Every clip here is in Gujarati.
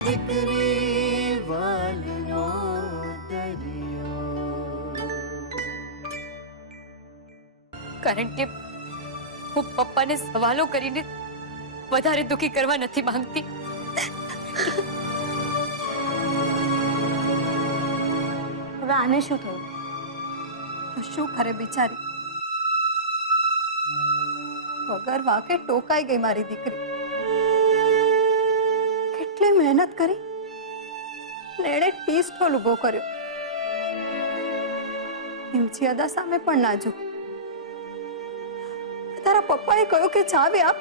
દીકરી વાલનો દરિયો. કારણ કે હું પપ્પાને સવાલો કરીને વધારે દુખી કરવા નથી માંગતી. હવે આને શું થયું? તો શું કરે બિચારી? વગર વાકે ટોકાઈ ગઈ મારી દીકરી. કેટલી મહેનત કરી ને એણે ટી સ્ટોલ ઊભો કર્યો. હિમચી અદા સામે પણ ના જો. તારા પપ્પાએ કહ્યું કે ચાવી આપ,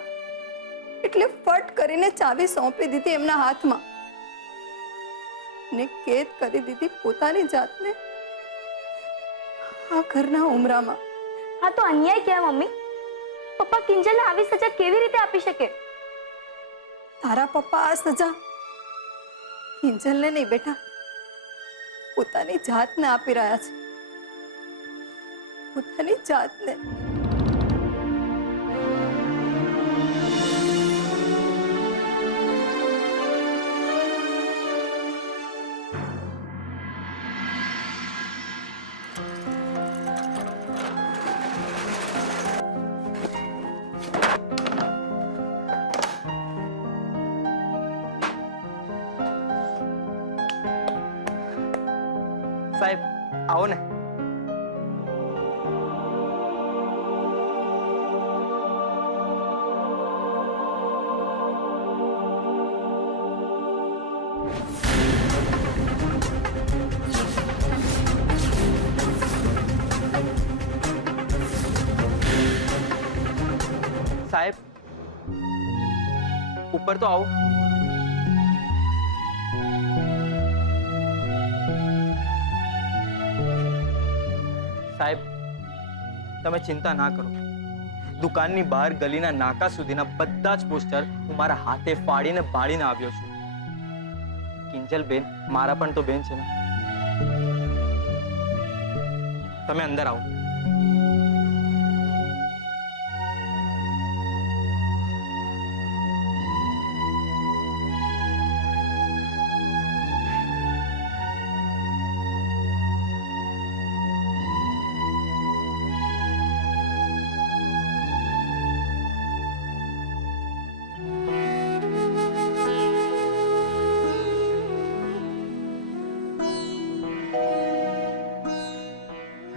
એટલે ફટ કરીને ચાવી સોંપી દીધી એમના હાથમાં ને કેદ કરી દીધી પોતાની જાતને આ ઘરના ઉમરામાં. આ તો અન્યાય કહેવાય મમ્મી. પપ્પા કિંજલને આવી સજા કેવી રીતે આપી શકે? તારા પપ્પા આ સજા કિંજલને નહીં બેટા, પોતાની જાતને આપી રહ્યા છે. પોતાની જાતને. સાહેબ આવો ને. સાહેબ ઉપર તો આવો. સાહેબ તમે ચિંતા ના કરો. દુકાનની બહાર ગલીના નાકા સુધીના બધા જ પોસ્ટર હું મારા હાથે ફાડીને બાળીને આવ્યો છું. કિંજલ બેન મારા પણ તો બેન છે ને. તમે અંદર આવો.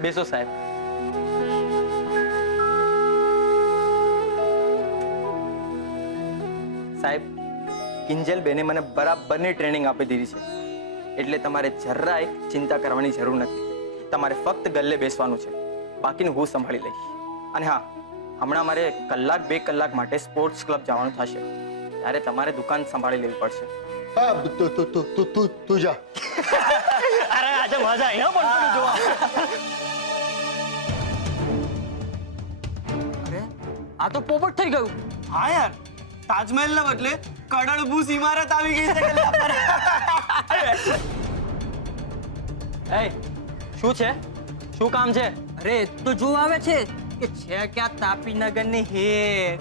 બેસો સાહેબ. સાહેબ કિંજલ બેને મને બરાબરની ટ્રેનિંગ આપી દીધી છે, એટલે તમારે જરાય ચિંતા કરવાની જરૂર નથી. તમારે ફક્ત ગલ્લે બેસવાનું છે, બાકીનું હું સંભાળી લઈશ. અને હા, હમણાં મારે 1-2 કલાક માટે સ્પોર્ટ્સ ક્લબ જવાનું થશે, ત્યારે તમારે દુકાન સંભાળી લેવી પડશે. તું જા. અરે આજે મજા આવી પણ જોવા. આ તો પોપટ થઈ ગયું. હા યાર, તાજમહેલ ના બદલે કડળભૂસ ઇમારત આવી ગઈ છે ગલ્લા પર. એ શું છે? શું કામ છે? અરે તો જો આવે છે કે છે ક્યાં તાપીનગર ની હેર.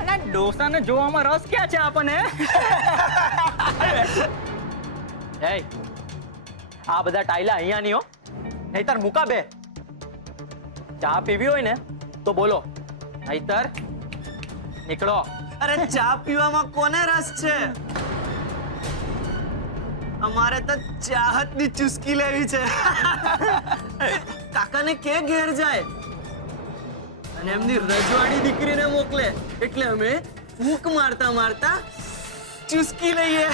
અને ડોસાને જોવામાં રસ ક્યાં છે આપણને? એ આ બધા ટાઈલા અહીંયા નહીં હો, નહીતર મૂકા બે. ચા પીવી હોય ને તો બોલો, નહીતર નીકળો. અરે ચા પીવામાં કોને રસ છે? અમારે તો ચાહતની ચુસ્કી લેવી છે. કાકાને કે ઘેર જાય અને એમની રજવાડી દીકરીને મોકલે, એટલે અમે ફૂંક મારતા મારતા ચુસ્કી લઈએ.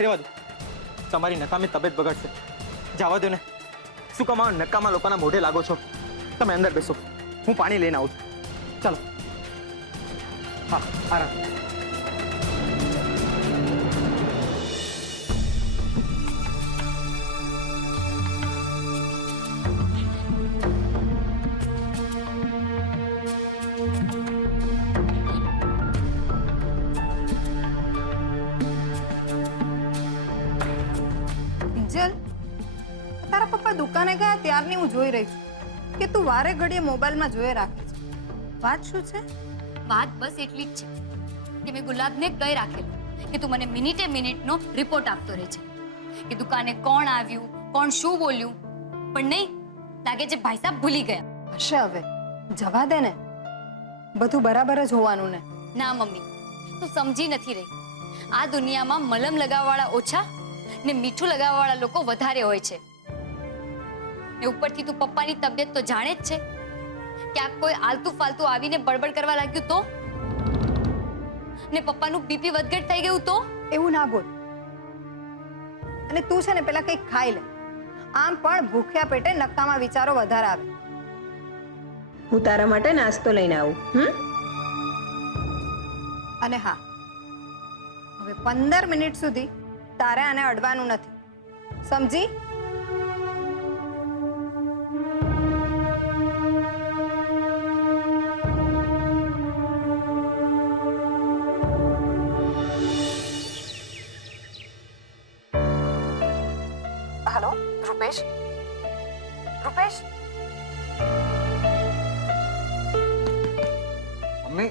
રેવા દો. તમારી નકામી તબિયત બગડશે. જવા દો ને. શું કમાવા નકામા લોકોના મોઢે લાગો છો? તમે અંદર બેસો, હું પાણી લઈને આવું છું. ચાલો. હા, આરામ. કિંજલ, તારા પપ્પા દુકાને ગયા ત્યારની હું જોઈ રહી છું. કે તું વારે ઘડીએ મોબાઈલમાં જોયે રાખે છે? વાત શું છે? વાત બસ એટલી જ છે કે મેં ગુલાબને કહી રાખેલું કે તું મને મિનિટે મિનિટનો રિપોર્ટ આપતો રહે છે કે દુકાને કોણ આવ્યું, કોણ શું બોલ્યું. પણ નહીં, લાગે છે ભાઈ સાહેબ ભૂલી ગયા. હશે હવે, જવા દે ને, બધું બરાબર જ હોવાનું ને. ના મમ્મી, તું સમજી નથી રહી. આ દુનિયામાં મલમ લગાવવાવાળા ઓછા ને મીઠું લગાવવાવાળા લોકો વધારે હોય છે. ને ઉપરથી તું પપ્પાની તબિયત તો જાણે જ છે. ક્યાંક કોઈ આલતુ ફાલતુ આવીને બળબડ કરવા લાગ્યું તો, ને પપ્પાનું બીપી વધઘટ થઈ ગયું તો. એવું ના બોલ. અને તું છે ને પેલા કંઈક ખાઈ લે. આમ પણ ભૂખ્યા પેટે નકામા વિચારો વધારે આવે. હું તારા માટે નાસ્તો લઈને આવું. અને હા, હવે 15 મિનિટ સુધી તારે આને અડવાનું નથી, સમજી? હેલો રૂપેશ, રૂપેશ. મમ્મી,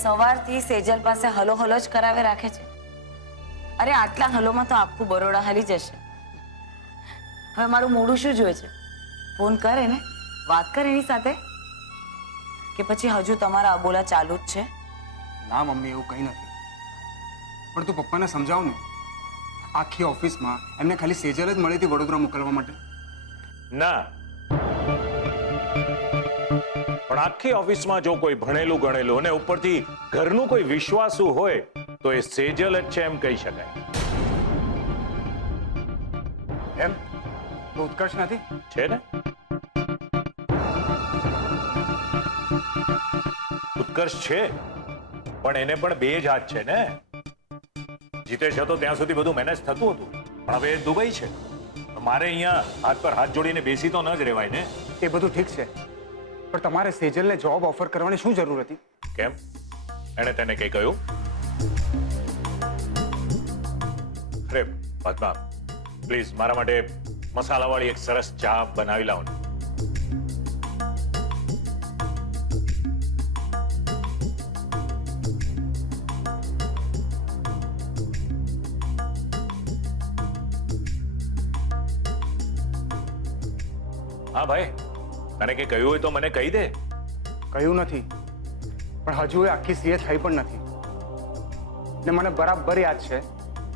સવારથી સેજલ પાસે હલો હલો જ કરાવે રાખે છે. અરે આટલા હલોમાં તો આખું બરોડા હાલી જશે. હવે મારું મોઢું શું જોઈએ છે? ફોન કરે ને, વાત કર એની સાથે. કે પછી હજુ તમારા અબોલા ચાલુ જ છે? ના મમ્મી, એવું કંઈ નથી. પણ તું પપ્પાને સમજાવ ને. આખી ઓફિસમાં એમને ખાલી સેજલ જ મળી હતી વડોદરા મોકલવા માટે. ના, પણ આખી ઓફિસમાં જો કોઈ ભણેલું ગણેલું અને ઉપરથી ઘરનું કોઈ વિશ્વાસુ હોય તો એ સેજલ જ છે એમ કહી શકાય. એમ તો ઉત્કર્ષ નથી? છે ને, ઉત્કર્ષ છે, પણ એને પણ બે જ હાથ છે ને. જીતેશ હતો ત્યાં સુધી બધું મેનેજ થતું હતું, પણ હવે એ દુબઈ છે. મારે અહીંયા હાથ પર હાથ જોડીને બેસી તો ન જ રહેવાય ને. એ બધું ઠીક છે, પણ તમારે સેજલને જોબ ઓફર કરવાની શું જરૂર હતી? કેમ, એણે તેને કઈ કહ્યું? અરે પદ્મા, પ્લીઝ મારા માટે મસાલાવાળી એક સરસ ચા બનાવી લાવો ને. હા ભાઈ, તને કઈ કહ્યું હોય તો મને કહી દે. કહ્યું નથી, પણ હજુ એ આખી સીએ થઈ પણ નથી. ને મને બરાબર યાદ છે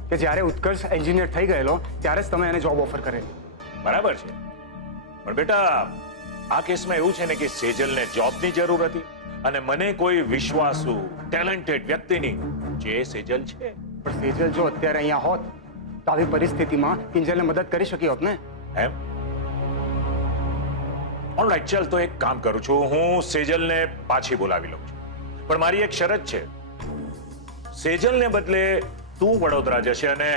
કે જ્યારે ઉત્કર્ષ એન્જિનિયર થઈ ગયેલો ત્યારે જ તમે એને જોબ ઓફર કરેલી. બરાબર છે, પણ બેટા આ કેસમાં એવું છે ને કે સેજલને જોબની જરૂર હતી અને મને કોઈ વિશ્વાસુ ટેલેન્ટેડ વ્યક્તિની, જે સેજલ છે. પણ સેજલ જો અત્યારે અહીંયા હોત તો આવી પરિસ્થિતિમાં કિંજલને મદદ કરી શકી હોત ને. એમ? ઓલરાઈટ, ચાલ તો એક કામ કરું છું, હું સેજલને પાછી બોલાવી લઉં છું. પણ મારી એક શરત છે, સેજલને બદલે તું વડોદરા જશે અને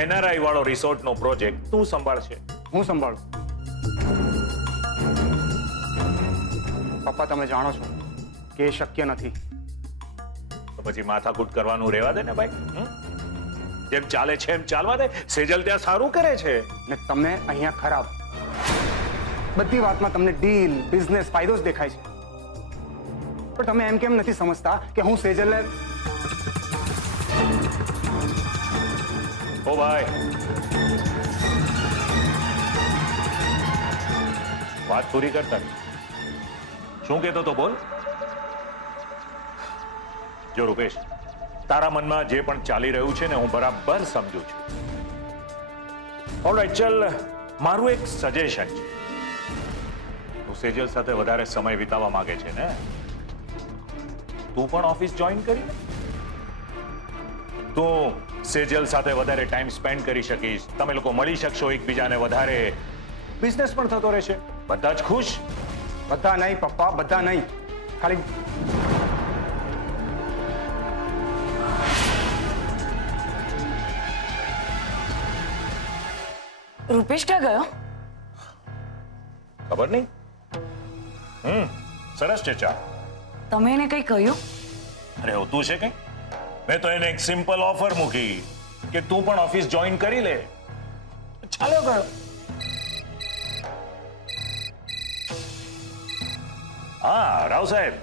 એનઆરઆઈ વાળો રિસોર્ટનો પ્રોજેક્ટ તું સંભાળશે. હું સંભાળું. પપ્પા, તમે જાણો છો કે એ શક્ય નથી. તો પછી માથાકૂટ કરવાનું રહેવા દે ને ભાઈ. જેમ ચાલે છે એમ ચાલવા દે. સેજલ ત્યાં સારું કરે છે. ને તમે અહીંયા ખરાબ. બધી વાતમાં તમને ડીલ, બિઝનેસ, ફાયદો જ દેખાય છે. પણ તમે એમ કેમ નથી સમજતા કે હું સેજલને... ઓ ભાઈ, વાત પૂરી કરતા શું કહેતો તો બોલ. જો રૂપેશ, તારા મનમાં જે પણ ચાલી રહ્યું છે ને હું બરાબર સમજુ છું. ઓલરાઈટ, ચલ મારું એક સજેશન છે. તું સેજલ સાથે વધારે સમય વિતાવવા માંગે છે ને, તું પણ ઓફિસ જોઈન કરી લે. તું સેજલ સાથે વધારે ટાઈમ સ્પેન્ડ કરી શકીશ, તમે લોકો મળી શકશો એકબીજાને વધારે, બિઝનેસ પણ થતો રહેશે, બધા જ ખુશ. બધા નહીં પપ્પા, બધા નહીં. ખાલી રૂપેશ ક્યાં ગયો? ખબર નહીં. સરસ છે ચા. તમે એને કઈ કહ્યું? અરે હોતું છે કઈ? મેં તો એને એક સિમ્પલ ઓફર મૂકી કે તું પણ ઓફિસ જોઈન કરી લે. ચાલો ગયો. હા રાવ સાહેબ.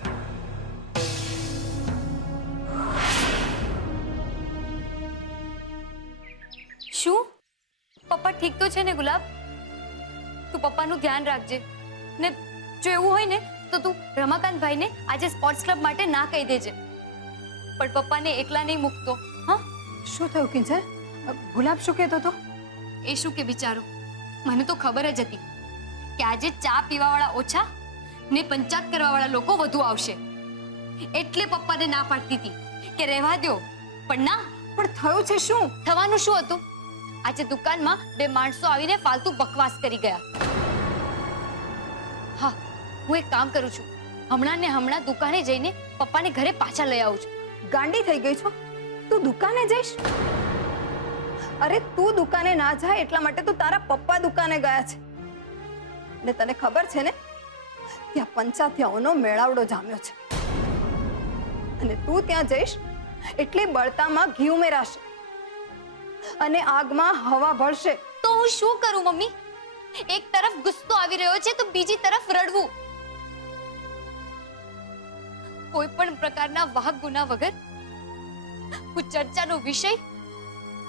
શું પપ્પા ઠીક તો છે ને ગુલાબ? તું પપ્પાનું ધ્યાન રાખજે ને જો એવું હોય ને તો તું રમાકાંતભાઈને આજે સ્પોર્ટ્સ ક્લબ માટે ના કહી દેજે, પણ પપ્પાને એકલા નહીં મૂકતો. હા, શું થયું કિંજલ? ગુલાબ શું કહેતો હતો? એ શું કે બિચારો, મને તો ખબર જ હતી કે આજે ચા પીવાવાળા ઓછા ને પંચાયત કરવાવાળા લોકો વધુ આવશે, એટલે પપ્પાને ના પાડતી હતી કે રહેવા દો. પણ ના, પણ થયું છે શું? થવાનું શું હતું? આજે દુકાનમાં બે માણસો આવીને ફાલતુ બકવાસ કરી ગયા. હા, હું એક કામ કરું છું, હમણાં ને હમણાં દુકાને જઈને પપ્પાને ઘરે પાછા લઈ આવું છું. ગાંડી થઈ ગઈ છો? તું દુકાને જઈશ? અરે તું દુકાને ના જાય એટલા માટે તો તારા પપ્પા દુકાને ગયા છે. ને તને ખબર છે ને, ત્યાં પંચાયતીઓનો મેળાવડો જામ્યો છે, અને તું ત્યાં જઈશ એટલે બળતામાં ઘી ઉમેરાશે અને આગમાં હવા ભળશે. તો હું શું કરું મમ્મી? એક તરફ ગુસ્સો આવી રહ્યો છે તો બીજી તરફ રડવું. કોઈ પણ પ્રકારના વાહક ગુના વગર હું ચર્ચાનો વિષય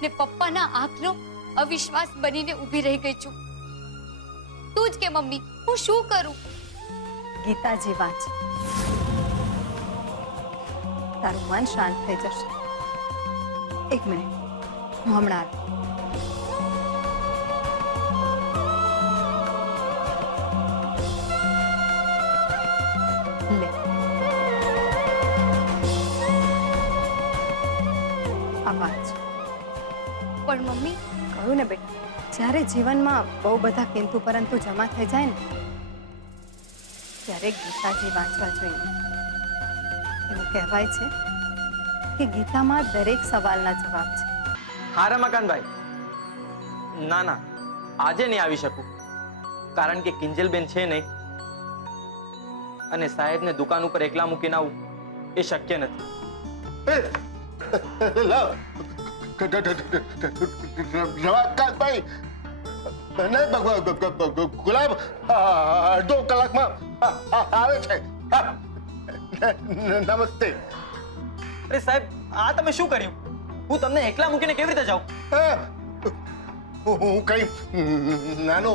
ને પપ્પાના આંખનો અવિશ્વાસ બનીને ઊભી રહી ગઈ છું. તું જ કે મમ્મી, હું શું કરું? ગીતાજી વાંચ, તારું મન શાંત થઈ જશે. એક મિનિટ, હું હમણાં આવી. લે, આ વાંચ. પણ મમ્મી, કહ્યું ને બેટા, જ્યારે જીવનમાં બહુ બધા કિંતુ પરંતુ જમા થઈ જાય ને, ત્યારે ગીતાજી વાંચવા જોઈએ. એવું કહેવાય છે કે ગીતામાં દરેક સવાલના જવાબ છે. હા રમાકાંતભાઈ, ના ના, આજે નહીં આવી શકું, કારણ કે કિંજલબેન છે નહીં, અને સાહેબને દુકાન ઉપર એકલા મૂકીને આવું એ શક્ય નથી. રમાકાંતભાઈ, મને ગુલાબ અડધો કલાકમાં આવે છે. નમસ્તે. અરે સાહેબ, આ તમે શું કર્યું? હું તમને એકલા મૂકીને કેવી રીતે જાઉં? હું કઈ નાનો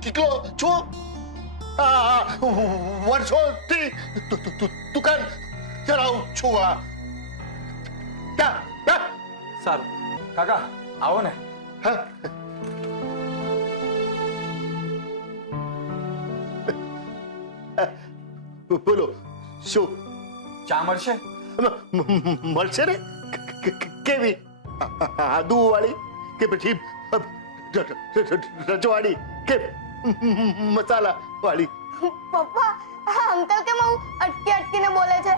કેટલો છું? વર્ષોથી દુકાન ચલાવું છું. સારું કાકા આવો ને. બોલો, શું ચા મળશે? મળશે ને? કેવી? આદુ વાળી કે પછી રજવાડી કે મસાલા વાળી? પપ્પા, આ અંકલ કેમ આવું અટકી અટકીને બોલે છે?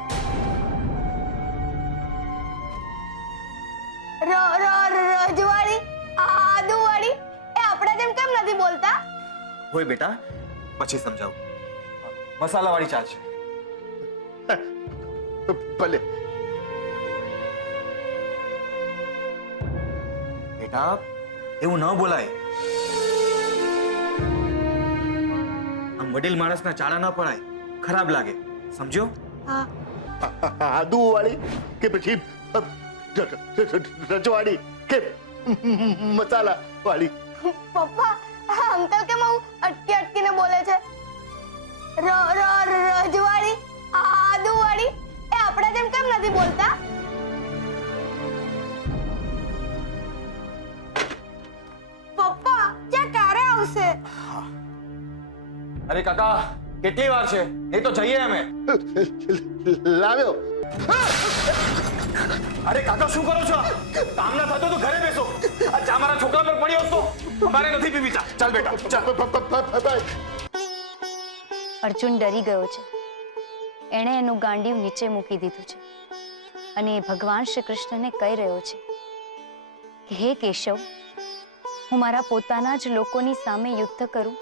રજવાડી, આદુવાડી, એ આપણા જેમ કેમ નથી બોલતા? હોય બેટા, પછી સમજાવું. મસાલા વાળી ચા છે. ભલે. બેટા, એવું ન બોલાય. આમ વડીલ માણસના ચાળા ન પડાય, ખરાબ લાગે, સમજો? આદુ વાળી કે પછી રજવાડી કે મસાલા વાળી? પપ્પા, આ અંકલ કેમ આવું અટકી અટકીને બોલે છે? રજવાડી, આદુવાડી, એ આપણા જેમ કેમ નથી બોલતા? પપ્પા, ચા ક્યારે આવશે? અરે કાકા, કેટલી વાર છે? એ તો જઈએ અમે. લાવ્યો. અરે કાકા, શું કરો છો? કામ ના થતું તો ઘરે બેસો. આ ચા મારા છોકરા પર પડ્યો તો અમારે નથી પીવી ચા. ચાલ બેટા, ચાલ. અર્જુન ડરી ગયો છે. એણે એનું ગાંડિયું નીચે મૂકી દીધું છે અને એ ભગવાન શ્રી કૃષ્ણને કહી રહ્યો છે કે હે કેશવ, હું મારા પોતાના જ લોકોની સામે યુદ્ધ કરું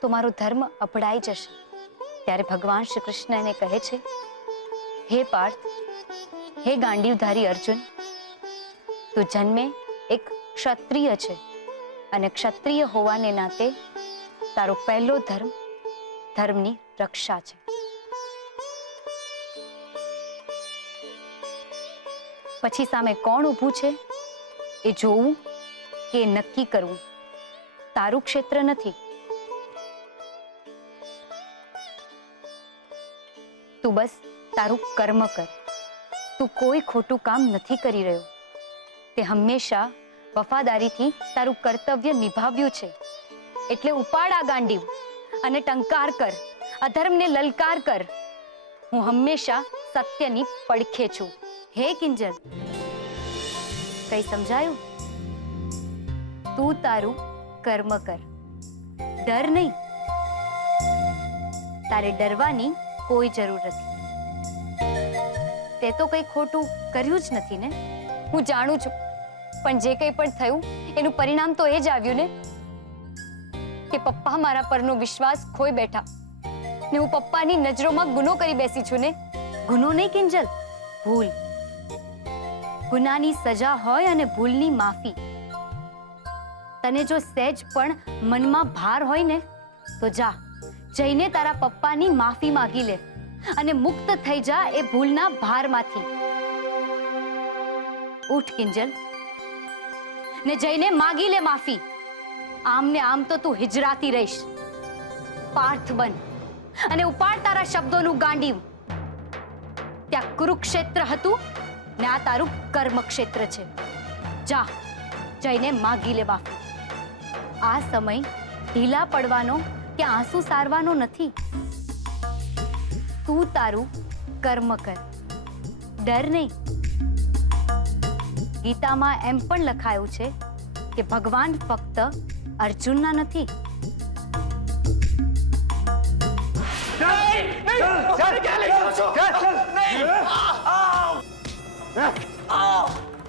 તો મારો ધર્મ અપડાઈ જશે. ત્યારે ભગવાન શ્રી કૃષ્ણ એને કહે છે, હે પાર્થ, હે ગાંડીવધારી અર્જુન, તું જન્મે એક ક્ષત્રિય છે અને ક્ષત્રિય હોવાને નાતે તારો પહેલો ધર્મ ધર્મની રક્ષા છે. પછી સામે કોણ ઊભું છે એ જોવું કે એ નક્કી કરવું તારું ક્ષેત્ર નથી. તું બસ તારું કર્મ કર. તું કોઈ ખોટું કામ નથી કરી રહ્યો. તે હંમેશા વફાદારીથી તારું કર્તવ્ય નિભાવ્યું છે. એટલે ઉપાડ આ ગાંડીવ અને ટંકાર કર, અધર્મને લલકાર કર. હું હંમેશા સત્યની પડખે છું. હે કિંજલ, કઈ સમજાયું? તું તારું કર્મ કર, ડર નહીં. તારે ડરવાની કોઈ જરૂર નથી. તે તો કઈ ખોટું કર્યું જ નથી ને? હું જાણું છું, પણ જે કંઈ પણ થયું એનું પરિણામ તો એ જ આવ્યું ને કે પપ્પા મારા પરનો વિશ્વાસ ખોઈ બેઠા ને હું પપ્પાની નજરોમાં ગુનો કરી બેસી છું ને. ગુનો નહીં કિંજલ, ભૂલ. ગુનાની સજા હોય અને ભૂલની માફી. તને જો સહેજ પણ મનમાં ભાર હોય ને તો જા, જઈને તારા પપ્પાની માફી માંગી લે અને મુક્ત થઈ જા એ ભૂલના ભારમાંથી. ઉઠ કિંજલ ને જઈને માગી લે માફી. આમ ને આમ તો તું હિજરાતી રહીશ. પાર્થ બન અને ઉપાડ તારા શબ્દોનું ગાંડીવ. ત્યાં કુરુક્ષેત્ર હતું ને આ તારું કર્મક્ષેત્ર છે. જા, જઈને માગી લે માફી. આ સમય ઢીલા પડવાનો કે આંસુ સારવાનો નથી. તું તારું કર્મ કર, ડર નહીં. ગીતામાં એમ પણ લખાયું છે કે ભગવાન ફક્ત અર્જુનના નથી.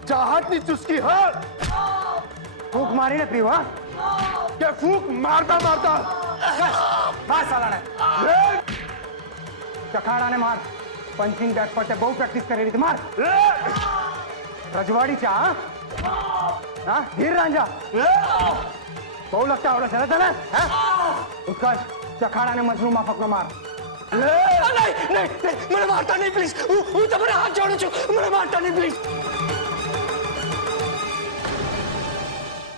ચાહતની ચુસ્કી હા. ફૂંક મારીને પીવું, હા? કે ફૂંક મારતા મારતા માર સાલાને. ચખાડાને માર. પંચિંગ બેગ પર તે બહુ પ્રેક્ટિસ કરેલી હતી. માર. રજવાડી ચા, હા? હીર રાંઝા બહુ લગતા આવડે છે ને તને? ઉત્કર્ષ, ચખાડાને મજનુ માફકનો માર. નહીં, મને મારતા નહીં પ્લીઝ. હું તમારા હાથ જોડું છું. મને મારતા નહીં પ્લીઝ.